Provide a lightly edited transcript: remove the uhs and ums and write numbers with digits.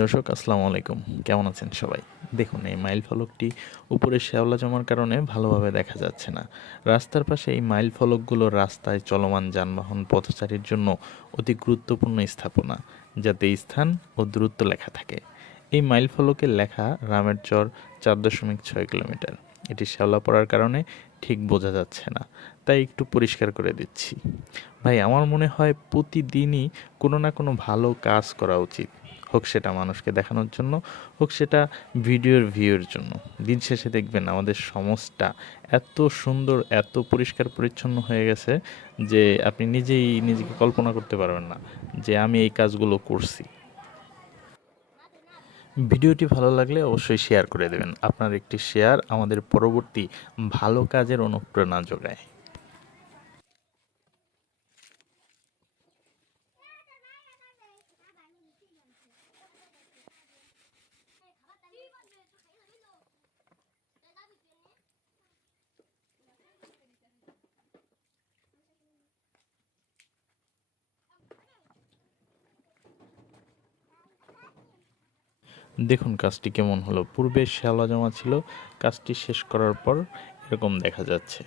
দর্শক আসসালামু আলাইকুম, কেমন আছেন সবাই? দেখুন, এই মাইল ফলকটি উপরে শ্যাওলা জমার কারণে ভালোভাবে দেখা যাচ্ছে না। রাস্তার পাশে এই মাইল ফলকগুলো রাস্তায় চলমান যানবাহন পথচারীর জন্য অতি গুরুত্বপূর্ণ স্থাপনা, যাতে স্থান ও দূরত্ব লেখা থাকে। এই মাইল ফলকের লেখা রামের চর 4.6 কিলোমিটার। এটি শ্যাওলা পড়ার কারণে ঠিক বোঝা যাচ্ছে না, তাই একটু পরিষ্কার করে দিচ্ছি। ভাই, আমার মনে হয় প্রতিদিনই কোনো না কোনো ভালো কাজ করা উচিত, হোক সেটা মানুষকে দেখানোর জন্য, হোক সেটা ভিডিওর ভিউর জন্য। দিন শেষে দেখবেন আমাদের সমাজটা এত সুন্দর, এত পরিষ্কার পরিচ্ছন্ন হয়ে গেছে যে আপনি নিজেই নিজেকে কল্পনা করতে পারবেন না যে আমি এই কাজগুলো করছি। ভিডিওটি ভালো লাগলে অবশ্যই শেয়ার করে দেবেন। আপনার একটি শেয়ার আমাদের পরবর্তী ভালো কাজের অনুপ্রেরণা যোগায়। দেখুন কাজটি কেমন হলো। পূর্বে শ্যাওলা জমা ছিল, কাজটি শেষ করার পর এরকম দেখা যাচ্ছে।